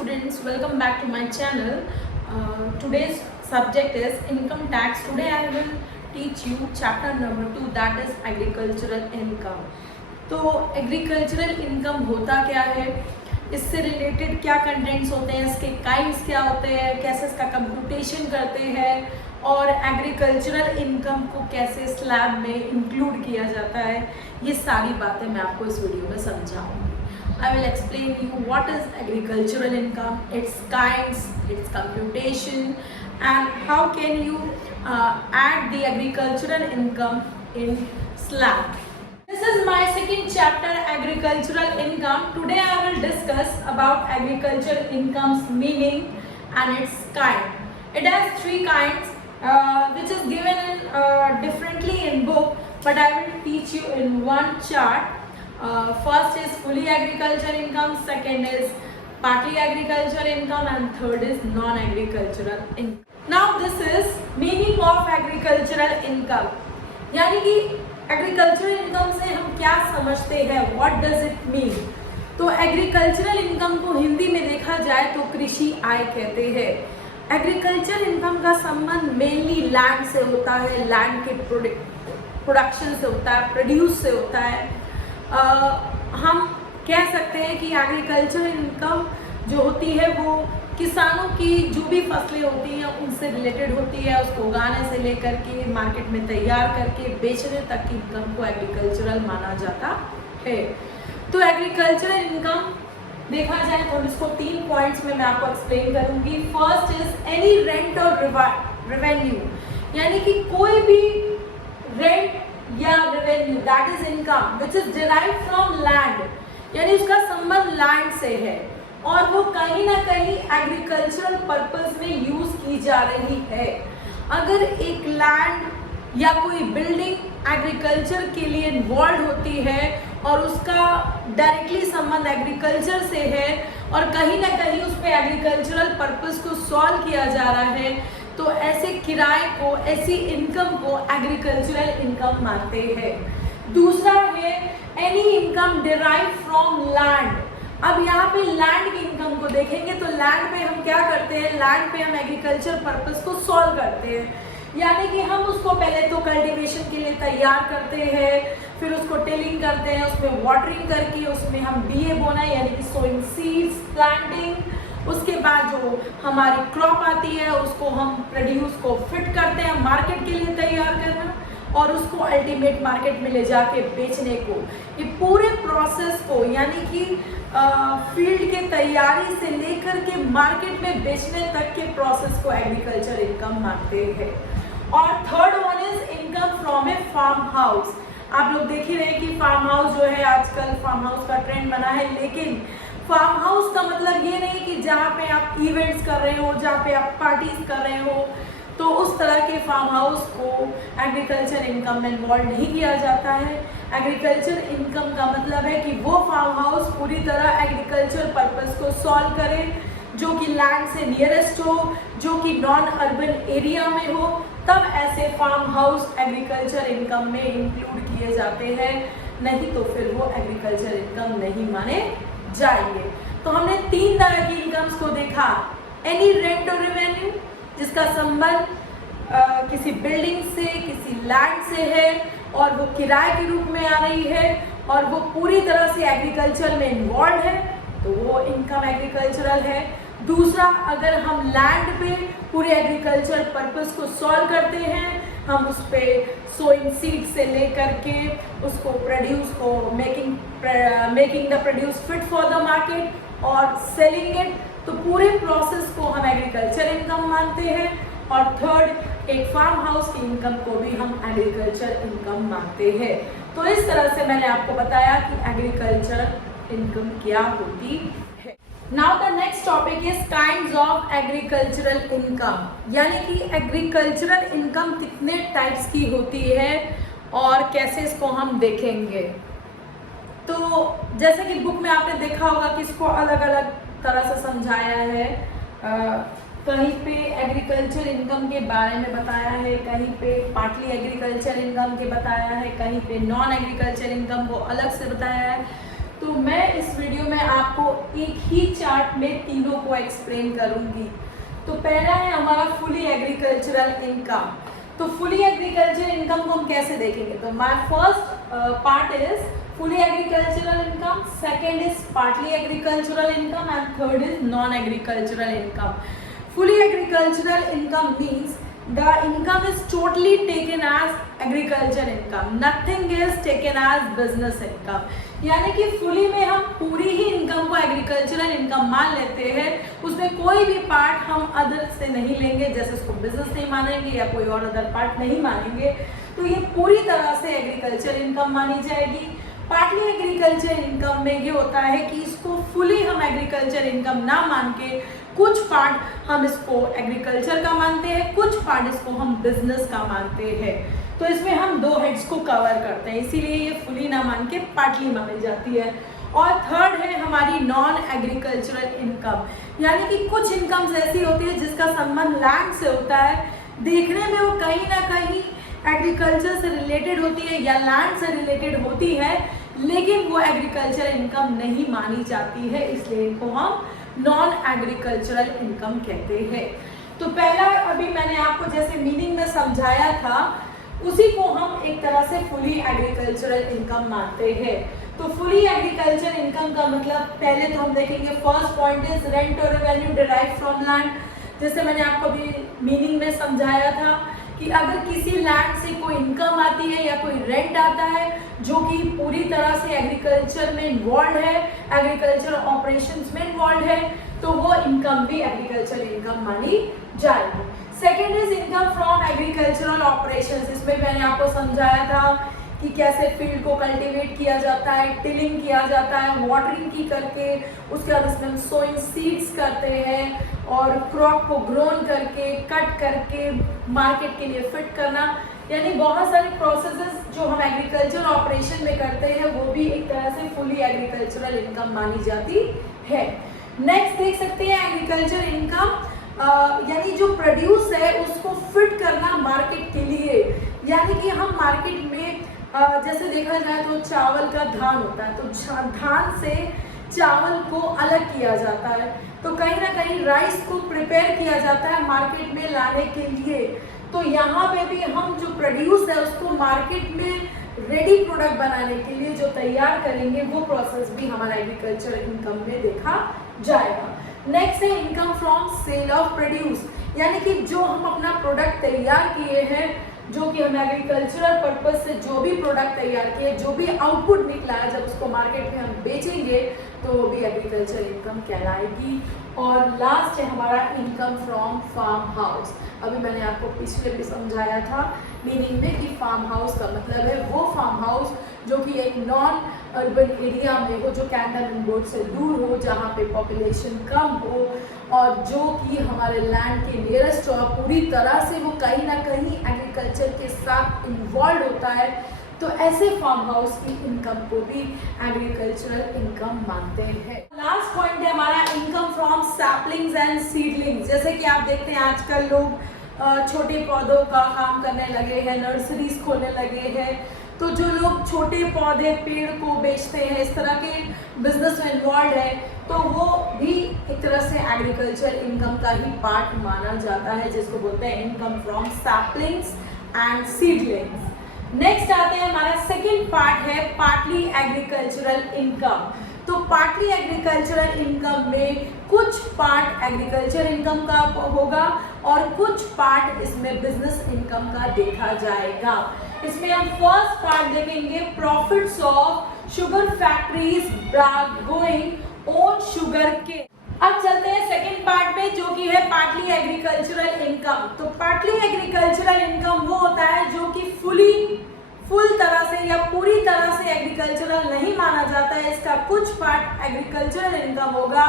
students, welcome back to my channel. Today's subject is income tax. Today I will teach you chapter number 2, that is agricultural income. तो agricultural income होता क्या है, इससे related क्या contents होते हैं, इसके काइंड्स क्या होते हैं, कैसे इसका कंप्यूटेशन करते हैं और एग्रीकल्चरल इनकम को कैसे स्लैब में इंक्लूड किया जाता है, ये सारी बातें मैं आपको इस वीडियो में समझाऊंगी. I will explain you what is agricultural income, its kinds, its computation, and how can you add the agricultural income in slab. This is my second chapter, agricultural income. Today I will discuss about agricultural income's meaning and its kind. It has three kinds, which is given in differently in book, but I will teach you in one chart. First is fully agricultural income, second is partly agricultural income, and third is non-agricultural income. Now this is meaning of agricultural income. यानी कि agricultural income से हम क्या समझते हैं, what does it mean. तो agricultural income को हिंदी में देखा जाए तो कृषि आय कहते हैं. एग्रीकल्चर इनकम का संबंध मेनली लैंड से होता है, लैंड के प्रोडक्शन से होता है, प्रोड्यूस से होता है. हम कह सकते हैं कि एग्रीकल्चर इनकम जो होती है वो किसानों की जो भी फसलें होती हैं उनसे रिलेटेड होती है. उसको उगाने से लेकर के मार्केट में तैयार करके बेचने तक की इनकम को एग्रीकल्चरल माना जाता है. तो एग्रीकल्चरल इनकम देखा जाए तो इसको 3 पॉइंट्स में मैं आपको एक्सप्लेन करूंगी. फर्स्ट इज एनी रेंट और रेवेन्यू, यानी कि कोई भी रेंट या revenue that is income which is derived from land, यानी उसका संबंध लैंड से है और वो कहीं ना कहीं एग्रीकल्चरल पर्पस में यूज की जा रही है. अगर एक लैंड या कोई बिल्डिंग एग्रीकल्चर के लिए इन्वॉल्व होती है और उसका डायरेक्टली संबंध एग्रीकल्चर से है और कहीं ना कहीं उस पर एग्रीकल्चरल पर्पस को सॉल्व किया जा रहा है, तो ऐसे किराए को, ऐसी इनकम को एग्रीकल्चरल इनकम मानते हैं. दूसरा है any income derive from land. अब यहाँ पे लैंड की इनकम को देखेंगे तो लैंड पे हम क्या करते हैं, लैंड पे हम एग्रीकल्चर पर्पस को सॉल्व करते हैं. यानी कि हम उसको पहले तो कल्टीवेशन के लिए तैयार करते हैं, फिर उसको टिलिंग करते हैं, उसमें वाटरिंग करके उसमें हम बीए बोना यानी कि सोइंग सीड्स, प्लांटिंग, उसके बाद जो हमारी क्रॉप आती है उसको हम प्रोड्यूस को फिट करते हैं, मार्केट के लिए तैयार करना और उसको अल्टीमेट मार्केट में ले जाके बेचने को. ये पूरे प्रोसेस को यानी कि फील्ड के तैयारी से लेकर के मार्केट में बेचने तक के प्रोसेस को एग्रीकल्चर इनकम मानते हैं. और third one is income from a farm house. आप लोग देख ही रहे हैं कि फार्म हाउस जो है आजकल फार्म हाउस का ट्रेंड बना है, लेकिन फार्म हाउस का मतलब ये नहीं कि जहाँ पे आप इवेंट्स कर रहे हो, जहाँ पे आप पार्टीज कर रहे हो, तो उस तरह के फार्म हाउस को एग्रीकल्चर इनकम में इन्वॉल्व नहीं किया जाता है. एग्रीकल्चर इनकम का मतलब है कि वो फार्म हाउस पूरी तरह एग्रीकल्चर पर्पस को सॉल्व करे, जो कि लैंड से नियरेस्ट हो, जो कि नॉन अर्बन एरिया में हो, तब ऐसे फार्म हाउस एग्रीकल्चर इनकम में इंक्लूड किए जाते हैं, नहीं तो फिर वो एग्रीकल्चर इनकम नहीं माने जाएंगे. तो हमने 3 तरह की इनकम्स को देखा. एनी रेंट और रेवेन्यू जिसका संबंध किसी बिल्डिंग से, किसी लैंड से है और वो किराए के रूप में आ रही है और वो पूरी तरह से एग्रीकल्चर में इन्वॉल्व है, तो वो इनकम एग्रीकल्चरल है. दूसरा, अगर हम लैंड पे पूरे एग्रीकल्चर पर्पस को सॉल्व करते हैं, हम उस पर सोइंग सीड से लेकर के उसको प्रोड्यूस को making the produce fit for the market और सेलिंग इट, तो पूरे प्रोसेस को हम एग्रीकल्चर इनकम मानते हैं. और थर्ड, एक फार्म हाउस की इनकम को भी हम एग्रीकल्चर इनकम मानते हैं. तो इस तरह से मैंने आपको बताया कि एग्रीकल्चर इनकम क्या होती है. Now the next topic is kinds of agricultural income, यानी कि एग्रीकल्चरल इनकम कितने टाइप्स की होती है और कैसे इसको हम देखेंगे. तो जैसे कि बुक में आपने देखा होगा कि इसको अलग अलग तरह से समझाया है. कहीं पे एग्रीकल्चर इनकम के बारे में बताया है, कहीं पे पार्टली एग्रीकल्चर इनकम के बताया है, कहीं पे नॉन एग्रीकल्चर इनकम को अलग से बताया है. तो मैं इस वीडियो में आपको एक ही चार्ट में तीनों को एक्सप्लेन करूंगी। तो पहला है हमारा फुली एग्रीकल्चरल इनकम। तो फुली एग्रीकल्चरल इनकम को हम कैसे देखेंगे? तो my first part is fully agricultural income, second is partly agricultural income and third is non agricultural income. Fully agricultural income means the income is totally taken as agriculture income, nothing is taken as business income। यानी कि fully में हम पूरी ही income को agricultural income मान लेते हैं, उसमें कोई भी पार्ट हम अदर से नहीं लेंगे, जैसे उसको बिजनेस नहीं मानेंगे या कोई और अदर पार्ट नहीं मानेंगे, तो ये पूरी तरह से एग्रीकल्चर इनकम मानी जाएगी। पार्टली एग्रीकल्चर इनकम में ये होता है कि इसको फुली हम एग्रीकल्चर इनकम ना मान के कुछ पार्ट हम इसको एग्रीकल्चर का मानते हैं, कुछ पार्ट इसको हम बिजनेस का मानते हैं। तो इसमें हम दो हेड्स को कवर करते हैं, इसीलिए ये फुली ना मान के पार्टली मानी जाती है। और थर्ड है हमारी नॉन एग्रीकल्चरल इनकम, यानी कि कुछ इनकम्स ऐसी होती है जिसका संबंध लैंड से होता है, देखने में वो कहीं ना कहीं एग्रीकल्चर से रिलेटेड होती है या लैंड से रिलेटेड होती है, लेकिन वो एग्रीकल्चर इनकम नहीं मानी जाती है, इसलिए इनको हम नॉन एग्रीकल्चरल इनकम कहते हैं। तो पहला अभी मैंने आपको जैसे मीनिंग में समझाया था, उसी को हम एक तरह से फुली एग्रीकल्चरल इनकम मानते हैं। तो फुली एग्रीकल्चर इनकम का मतलब पहले तो हम देखेंगे, फर्स्ट पॉइंट इज रेंट और रेवेन्यू डिराइव फ्रॉम लैंड। जैसे मैंने आपको अभी मीनिंग में समझाया था कि अगर किसी लैंड से कोई इनकम आती है या कोई रेंट आता है जो कि पूरी तरह से एग्रीकल्चर में इन्वॉल्व है, एग्रीकल्चर ऑपरेशंस में इन्वॉल्व है, तो वो इनकम भी एग्रीकल्चर इनकम मानी जाएगी। Second is income from agricultural operations. इसमें मैंने आपको समझाया था कि कैसे फील्ड को कल्टीवेट किया जाता है, टिलिंग किया जाता है, वाटरिंग की करके, उसके बाद इसमें हम सोइंग सीड्स करते हैं और क्रॉप को ग्रोन करके, कट करके मार्केट के लिए फिट करना, यानी बहुत सारे प्रोसेसेस जो हम एग्रीकल्चर ऑपरेशन में करते हैं वो भी एक तरह से फुली एग्रीकल्चरल इनकम मानी जाती है। नेक्स्ट देख सकते हैं एग्रीकल्चर इनकम, यानी जो प्रोड्यूस है उसको फिट करना मार्केट के लिए, यानी कि हम मार्केट में जैसे देखा जाए तो चावल का धान होता है, तो धान से चावल को अलग किया जाता है, तो कहीं ना कहीं राइस को प्रिपेयर किया जाता है मार्केट में लाने के लिए। तो यहाँ पे भी हम जो प्रोड्यूस है उसको मार्केट में रेडी प्रोडक्ट बनाने के लिए जो तैयार करेंगे, वो प्रोसेस भी हमारा एग्रीकल्चर इनकम में देखा जाएगा। नेक्स्ट है income from sale of produce, यानी कि जो हम अपना प्रोडक्ट तैयार किए हैं, जो कि हम एग्रीकल्चरल पर्पज से जो भी प्रोडक्ट तैयार किए, जो भी आउटपुट निकला है, जब उसको मार्केट में हम बेचेंगे तो वो भी एग्रीकल्चर इनकम कहलाएगी। और लास्ट है हमारा इनकम फ्रॉम फार्म हाउस। अभी मैंने आपको पिछले भी समझाया था मीनिंग में कि फार्म हाउस का मतलब है वो फार्म हाउस जो कि एक नॉन अर्बन एरिया में हो, जो कैंटनमेंट बोर्ड से दूर हो, जहाँ पे पॉपुलेशन कम हो और जो कि हमारे लैंड के नियरेस्ट हो, पूरी तरह से वो कहीं ना कहीं एग्रीकल्चर के साथ इन्वॉल्व होता है, तो ऐसे फार्म हाउस की इनकम को भी एग्रीकल्चरल इनकम मानते हैं। लास्ट पॉइंट है हमारा income from saplings and seedlings. जैसे कि आप देखते हैं आजकल लोग छोटे पौधों का काम करने लगे हैं, नर्सरीज खोलने लगे हैं, तो जो लोग छोटे पौधे पेड़ को बेचते हैं, इस तरह के बिजनेस में इन्वॉल्व है, तो वो भी एक तरह से एग्रीकल्चर इनकम का ही पार्ट माना जाता है, जिसको बोलते हैं income from saplings and seedlings. Next आते हैं हमारा सेकेंड पार्ट है पार्टली एग्रीकल्चरल इनकम। तो पार्टली एग्रीकल्चरल इनकम में कुछ पार्ट एग्रीकल्चर इनकम का होगा और कुछ पार्ट इसमें बिजनेस इनकम का देखा जाएगा। इसमें हम फर्स्ट पार्ट देखेंगे profits of sugar factories going on sugar के। अब चलते हैं सेकंड पार्ट पे, जो कि है पार्टली एग्रीकल्चरल इनकम। तो पार्टली एग्रीकल्चरल इनकम वो होता है जो कि फुल तरह से या पूरी तरह से एग्रीकल्चरल नहीं माना जाता है, इसका कुछ पार्ट एग्रीकल्चरल इनकम होगा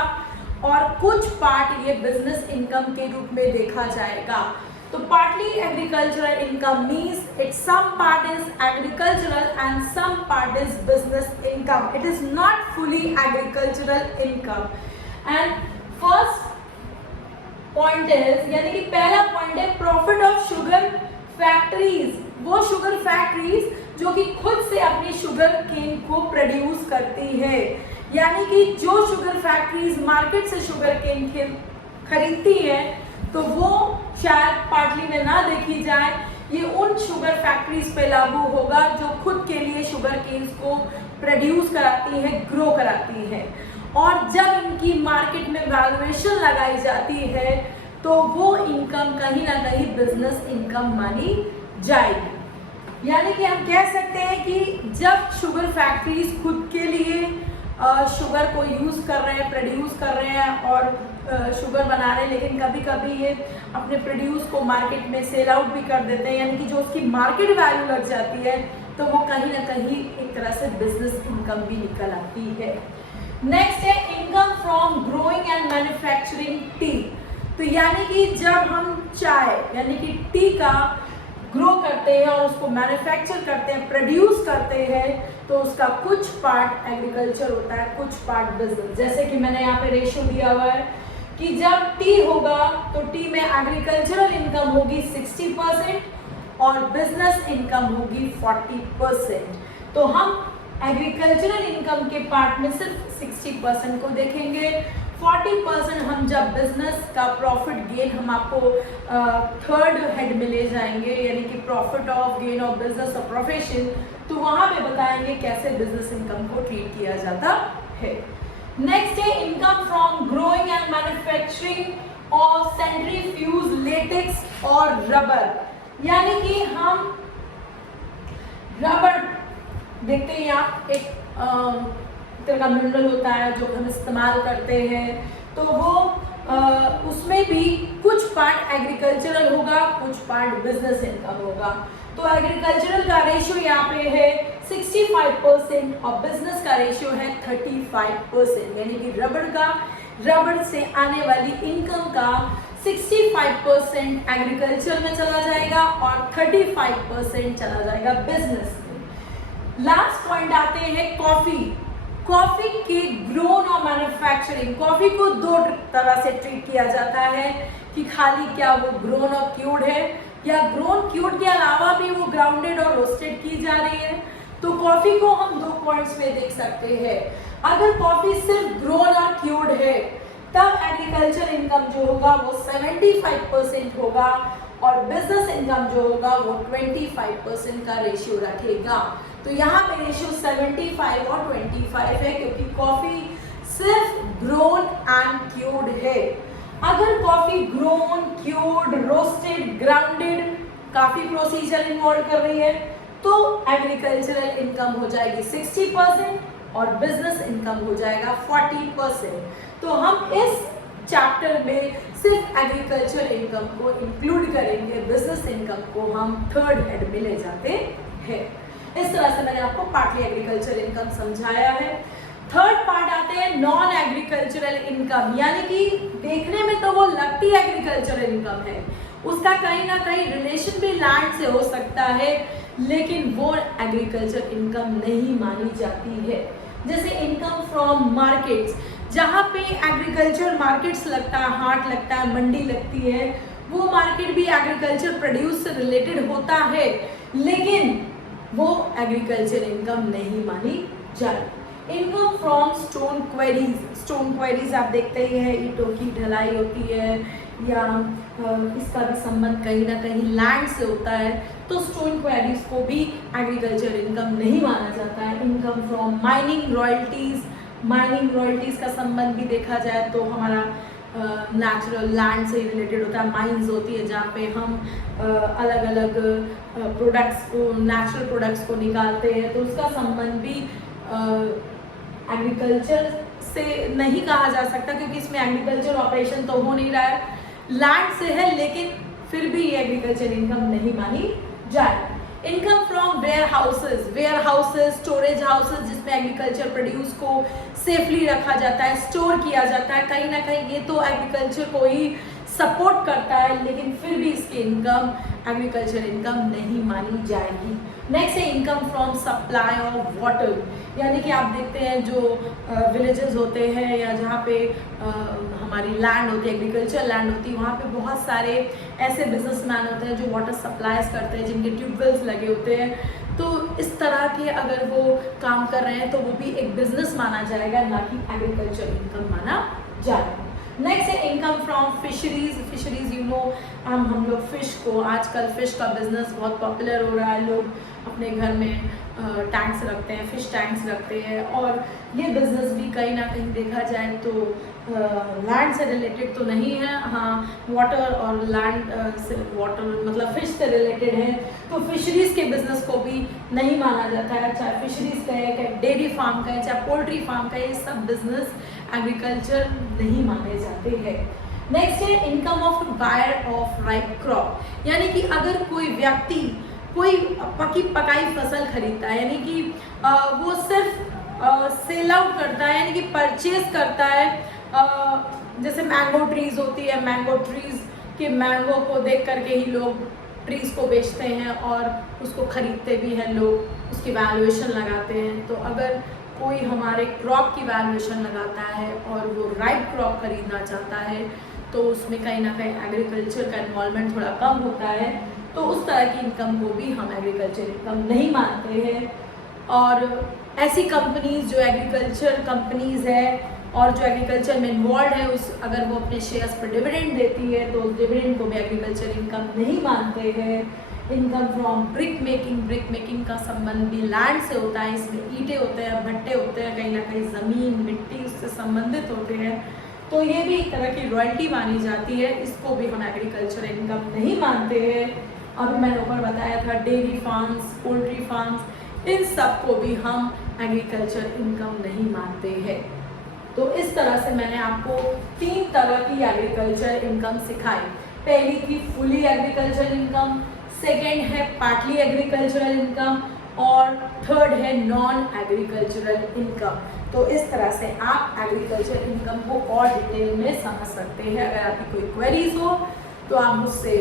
और कुछ पार्ट ये बिजनेस इनकम के रूप में देखा जाएगा। तो partly agricultural income means it some part is agricultural and some part is business income, it is not fully agricultural income. And first point is, यानी कि पहला पॉइंट है प्रॉफिट ऑफ शुगर फैक्ट्रीज, वो शुगर फैक्ट्रीज जो कि खुद से अपनी शुगर केन को प्रोड्यूस करती है। यानी कि जो शुगर फैक्ट्रीज मार्केट से शुगर केन खरीदती है तो वो शायद पार्टली में ना देखी जाए, ये उन शुगर फैक्ट्रीज पे लागू होगा जो खुद के लिए शुगर केन्स को प्रोड्यूस कराती है, ग्रो कराती है। और जब इनकी मार्केट में वैल्यूएशन लगाई जाती है तो वो इनकम कहीं ना कहीं बिजनेस इनकम मानी जाएगी। यानी कि हम कह सकते हैं कि जब शुगर फैक्ट्रीज खुद के लिए शुगर को यूज़ कर रहे हैं, प्रोड्यूस कर रहे हैं और शुगर बना रहे हैं, लेकिन कभी कभी ये अपने प्रोड्यूस को मार्केट में सेल आउट भी कर देते हैं, यानी कि जो उसकी मार्केट वैल्यू लग जाती है तो वो कहीं ना कहीं एक तरह से बिजनेस इनकम भी निकल आती है। नेक्स्ट है income from growing and manufacturing T. तो यानी कि जब हम चाय यानी कि टी का ग्रो करते हैं और उसको मैन्युफैक्चर करते हैं, प्रोड्यूस करते हैं, तो उसका कुछ पार्ट एग्रीकल्चर होता है, कुछ पार्ट बिजनेस। जैसे कि मैंने यहाँ पे रेशियो दिया हुआ है कि जब टी होगा तो टी में एग्रीकल्चरल इनकम होगी 60% और बिजनेस इनकम होगी 40%। तो हम एग्रीकल्चरल इनकम के पार्ट में सिर्फ 60% को देखेंगे, 40% हम जब बिजनेस का प्रॉफिट गेन हम आपको थर्ड हेड में ले जाएंगे, यानी कि profit of gain of business और प्रोफेशन, तो वहां पे बताएंगे कैसे बिजनेस इनकम को ट्रीट किया जाता है। नेक्स्ट है income from growing and manufacturing of centrifuge latex और रबर। यानी कि हम रबर देखते हैं, आप एक तरह का मिनरल होता है जो हम इस्तेमाल करते हैं, तो वो उसमें भी कुछ पार्ट एग्रीकल्चरल होगा, कुछ पार्ट बिजनेस इनकम होगा। तो एग्रीकल्चरल का रेशियो यहाँ पे है 65% और बिजनेस का रेशियो है 35%। यानी कि रबड़ से आने वाली इनकम का 65% एग्रीकल्चर में चला जाएगा और 35% चला जाएगा बिजनेस में। लास्ट पॉइंट आते हैं कॉफी के ग्रोन और मैन्युफैक्चरिंग। कॉफी को दो तरह से ट्रीट किया जाता है कि खाली क्या वो ग्रोन और क्यूर्ड है या ग्रोन क्यूर्ड के अलावा भी वो ग्राउंडेड और रोस्टेड की जा रही है। तो कॉफी को हम दो पॉइंट्स में देख सकते हैं। अगर कॉफी सिर्फ ग्रोन और क्यूर्ड है तब एग्रीकल्चर इनकम जो होगा वो 75% होगा और बिजनेस इनकम जो होगा वो 25% का रेशियो रखेगा। तो यहाँ पे रेशियो 75 और 25 है क्योंकि कॉफी सिर्फ ग्रोन एंड क्यूर्ड है। अगर coffee grown, cured, roasted, grounded काफी प्रोसीजर इन्वॉल्व कर रही है तो एग्रीकल्चरल इनकम हो जाएगी 60% और बिजनेस इनकम हो जाएगा 40%। तो हम इस चैप्टर में सिर्फ एग्रीकल्चर इनकम को इंक्लूड करेंगे, बिजनेस इनकम को हम थर्ड हेड में ले जाते हैं। इस तरह से मैंने आपको पार्टली एग्रीकल्चर इनकम समझाया है। थर्ड पार्ट आते हैं नॉन एग्रीकल्चरल इनकम, यानी कि देखने में तो वो लगती एग्रीकल्चर इनकम है, उसका कहीं ना कहीं रिलेशन भी लैंड से हो सकता है, लेकिन वो एग्रीकल्चर इनकम नहीं मानी जाती है। जैसे इनकम फ्रॉम मार्केट्स, जहाँ पे एग्रीकल्चर मार्केट्स लगता है, हाट लगता है, मंडी लगती है, वो मार्केट भी एग्रीकल्चर प्रोड्यूस से रिलेटेड होता है, लेकिन वो एग्रीकल्चर इनकम नहीं मानी जाए। इनकम फ्रॉम स्टोन क्वेरीज आप देखते ही हैं, ईंटों की ढलाई होती है या इसका भी संबंध कहीं ना कहीं लैंड से होता है, तो स्टोन क्वेरीज को भी एग्रीकल्चर इनकम नहीं माना जाता है। इनकम फ्रॉम माइनिंग रॉयल्टीज का संबंध भी देखा जाए तो हमारा नेचुरल लैंड से रिलेटेड होता है। माइंस होती है जहाँ पे हम अलग अलग प्रोडक्ट्स को, नेचुरल प्रोडक्ट्स को निकालते हैं, तो उसका संबंध भी एग्रीकल्चर से नहीं कहा जा सकता क्योंकि इसमें एग्रीकल्चर ऑपरेशन तो हो नहीं रहा है, लैंड से है, लेकिन फिर भी ये एग्रीकल्चर इनकम नहीं मानी जाए। Income from warehouses, storage houses, जिसमें एग्रीकल्चर प्रोड्यूस को सेफली रखा जाता है, स्टोर किया जाता है, कहीं ना कहीं ये तो एग्रीकल्चर को ही सपोर्ट करता है, लेकिन फिर भी इसकी इनकम एग्रीकल्चर इनकम नहीं मानी जाएगी। नेक्स्ट है income from supply of water, यानी कि आप देखते हैं जो विलेजेस होते हैं या जहाँ पे हमारी लैंड होती है, एग्रीकल्चर लैंड होती है, वहाँ पे बहुत सारे ऐसे बिजनेसमैन होते हैं जो वाटर सप्लाईज करते हैं, जिनके ट्यूबवेल्स लगे होते हैं, तो इस तरह के अगर वो काम कर रहे हैं तो वो भी एक बिजनेस माना जाएगा, ना कि एग्रीकल्चर इनकम माना जाएगा। नेक्स्ट है income from fisheries. Fisheries you know, हम लोग फिश को, आजकल फिश का बिजनेस बहुत पॉपुलर हो रहा है, लोग अपने घर में टैंक्स रखते हैं, फिश टैंक्स रखते हैं, और ये बिजनेस भी कहीं ना कहीं देखा जाए तो लैंड से रिलेटेड तो नहीं है, हाँ वाटर और लैंड से, वाटर मतलब फिश से रिलेटेड है, तो फिशरीज के बिजनेस को भी नहीं माना जाता है, चाहे फिशरीज का है, चाहे डेयरी फार्म का है, चाहे पोल्ट्री फार्म का है, ये सब बिजनेस एग्रीकल्चर नहीं माने जाते हैं। नेक्स्ट है income of buyer of ripe crop, यानी कि अगर कोई व्यक्ति कोई पकी पकाई फसल खरीदता है, यानी कि वो सिर्फ सेल आउट करता है, यानी कि परचेज करता है, जैसे मैंगो ट्रीज होती है, मैंगो ट्रीज के मैंगो को देख करके ही लोग ट्रीज को बेचते हैं और उसको खरीदते भी हैं लोग, उसकी वैल्यूएशन लगाते हैं। तो अगर कोई हमारे क्रॉप की वैल्यूएशन लगाता है और वो राइप क्रॉप खरीदना चाहता है तो उसमें कहीं ना कहीं एग्रीकल्चर का इन्वॉल्वमेंट थोड़ा कम होता है, तो उस तरह की इनकम को भी हम एग्रीकल्चर इनकम नहीं मानते हैं। और ऐसी कंपनीज जो एग्रीकल्चर कंपनीज है और जो एग्रीकल्चर में इन्वॉल्व है, उस अगर वो अपने शेयर्स पर डिविडेंड देती है तो उस डिविडेंड को भी एग्रीकल्चर इनकम नहीं मानते हैं। Income from brick making, brick making का संबंध भी लैंड से होता है, इसमें ईंटें होते हैं, भट्टे होते हैं, कहीं ना कहीं ज़मीन मिट्टी उससे संबंधित होते हैं, तो ये भी एक तरह की रॉयल्टी मानी जाती है, इसको भी हम एग्रीकल्चर इनकम नहीं मानते हैं। अभी मैंने ऊपर बताया था डेयरी फार्म्स, पोल्ट्री फार्म्स, इन सब को भी हम एग्रीकल्चर इनकम नहीं मानते हैं। तो इस तरह से मैंने आपको 3 तरह की एग्रीकल्चर इनकम सिखाई। पहली थी फुली एग्रीकल्चर इनकम, सेकेंड है पार्टली एग्रीकल्चरल इनकम, और थर्ड है नॉन एग्रीकल्चरल इनकम। तो इस तरह से आप एग्रीकल्चर इनकम को और डिटेल में समझ सकते हैं। अगर आपकी कोई क्वेरीज हो तो आप मुझसे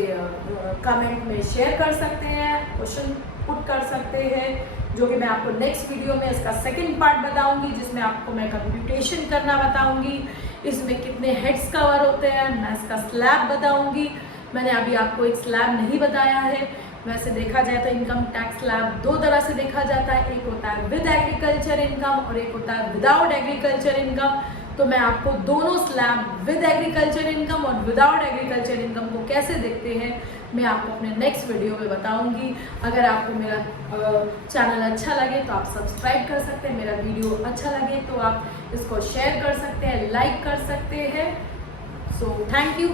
कमेंट में शेयर कर सकते हैं, क्वेश्चन पुट कर सकते हैं, जो कि मैं आपको नेक्स्ट वीडियो में इसका सेकंड पार्ट बताऊंगी, जिसमें आपको मैं कंप्यूटेशन करना बताऊंगी, इसमें कितने हेड्स कवर होते हैं, मैं इसका स्लैब बताऊंगी। मैंने अभी आपको एक स्लैब नहीं बताया है। वैसे देखा जाए तो इनकम टैक्स स्लैब 2 तरह से देखा जाता है, एक होता है विद एग्रीकल्चर इनकम और एक होता है विदाउट एग्रीकल्चर इनकम। तो मैं आपको दोनों स्लैब विद एग्रीकल्चर इनकम और विदाउट एग्रीकल्चर इनकम को कैसे देखते हैं मैं आपको अपने नेक्स्ट वीडियो में बताऊंगी। अगर आपको मेरा चैनल अच्छा लगे तो आप सब्सक्राइब कर सकते हैं, मेरा वीडियो अच्छा लगे तो आप इसको शेयर कर सकते हैं, लाइक कर सकते हैं। So thank you.